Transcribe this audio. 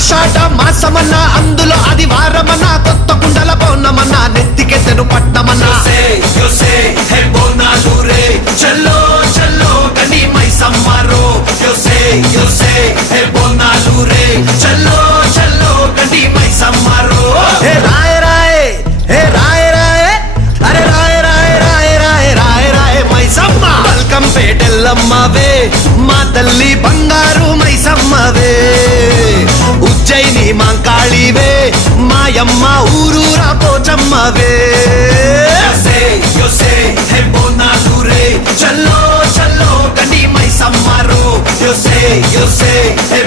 ఆషాఢ మాసమన్న అందులో అది వారమన్న కొత్త కుండల పౌర్ణమన్న నెత్తికెత్తెను పట్టమన్న చల్లో చల్లో కని మైసమ్మరో బోనాలు రే చల్లో చల్లో కని మైసమ్మరో హే రాయ రాయ హే రాయ రాయ అరే రాయ రాయ రాయ రాయ రాయ రాయ మైసమ్మ బల్కం పేటెల్లమ్మవే మా తల్లి బంగారు మైసమ్మవే ఉజ్జయిని మాంకాళివే మాయమ్మ ఊరూరా పోచమ్మవే చల్లో చల్లో కని మైసమ్మరో yo sé, hey,